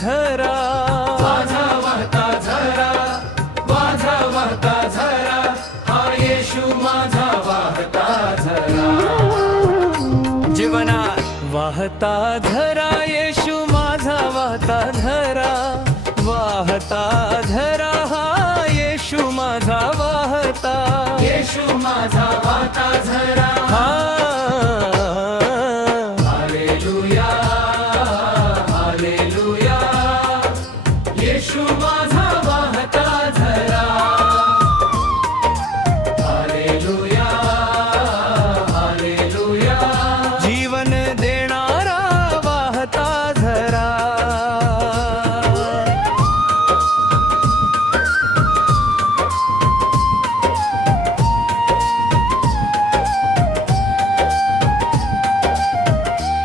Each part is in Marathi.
झरा, माझा वाहता झरा, माझा वाहता झरा, हा येशू माझा वाहता झरा. जीवनात वाहता झरा, येशू माझा वाहता झरा, वाहता झरा, हा येशू माझा वाहता, येशू माझा वाहता झरा. हालेलुया, हालेलुया, येशू माझा वाहता झरा. हालेलुया, हालेलुया, जीवन देणारा वाहता झरा.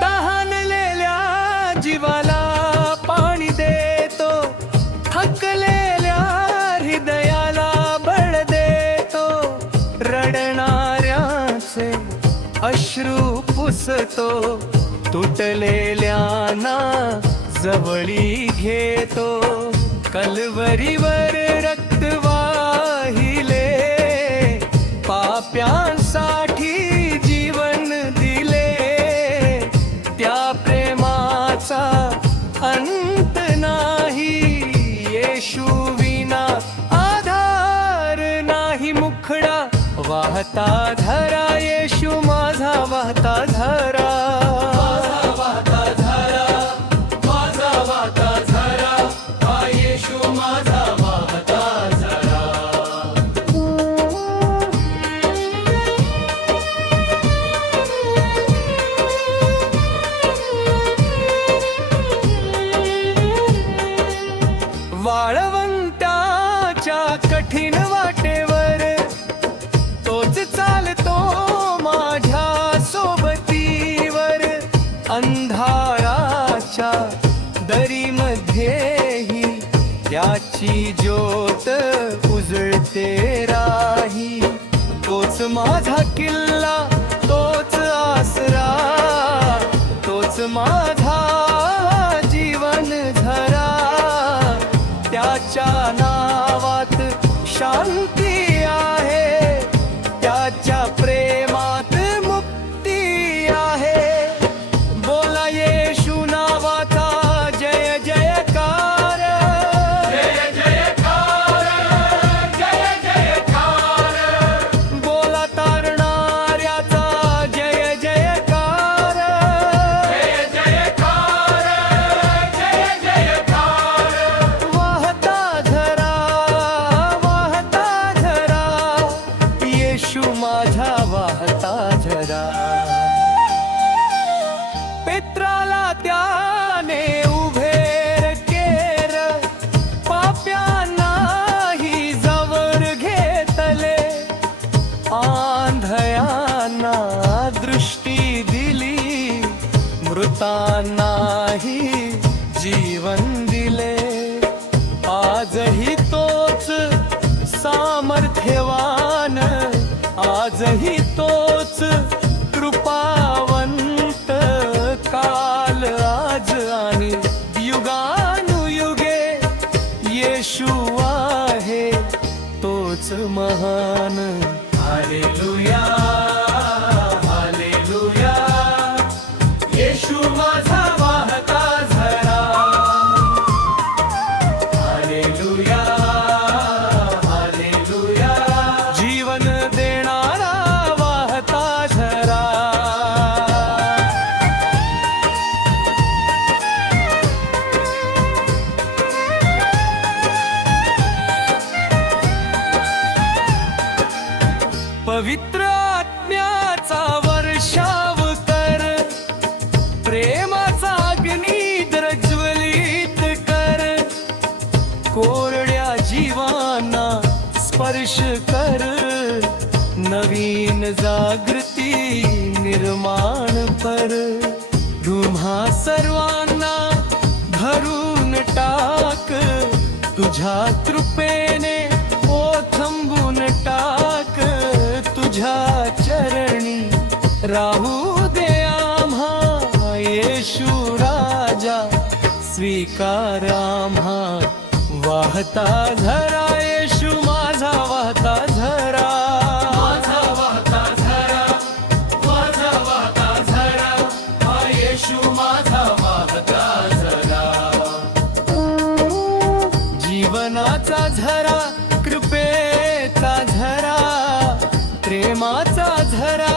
तहानलेल्या जीवाला पाणी देतो, थकलेल्या हृदयाला बळ देतो, रडणाऱ्याचे अश्रू पुसतो, तुटलेल्यांना जवळी घेतो. कल्वरीवर रक्त वाहिले, पाप्यांसाठी जीवन दिले, त्या प्रेमाचा अंत नाही. येशू विना आधार नाही. मुखडा वाहता झरा, येशू माझा वाहता झरा, माझा वाहता झरा, माझा वाहता झरा, हा येशू माझा वाहता झरा. वाळवंटाच्या कठीण वाटेवर तोच चालतो माझ्या सोबतीवर. अंधाराच्या दरीमध्येही त्याची ज्योत उजळते राही. तोच माझा किल्ला, तोच आसरा, तोच माझा जीवन झरा. त्याच्या नावात शांती आहे, त्याच्या प्रेमात मुक्ती आहे. बोला येशू नावाचा जय जयकार, जय जयकार, जय जयकार, बोला तारणाऱ्याचा जय जयकार. जय जयकार, जय जयकार. वाहता झरा, वाहता झरा, येशू माझा वाहता झरा. पेत्राला त्याने उभेर केर, पाप्यांनाही जवळ घेतले, आंधळ्यांना दृष्टी दिली, मृतांनाही जीवन दिले. आजही तोच सामर्थ्यवान, आजही तोच कृपावंत, काल आज आणि युगानुयुगे येशू आहे तोच महान. हालेलुया, हालेलुया, येशू माझा वाहता झरा. हालेलुया, हालेलुया, जीवन देणारा वाहता झरा. पवित्र आत्म्याचा वर्षाव कर, प्रेमाचा अग्नी प्रज्वलित कर. कोरड्या जीवांना स्पर्श कर, नवीन जागृती निर्माण कर. तुम्हा सर्वांना भरून टाक, तुझ्या कृपेने ओथंबून टाक. तुझ्या चरणी राहू दे आम्हा येशू राजा, स्वीकार स्वीकार आम्हा वाहता झरा येशू माझा वाहता झरा माझा वाहता झरा, माझा वाहता झरा, हा येशू माझा वाहता झरा. जीवनाचा झरा कृपेचा झरा प्रेमाचा झरा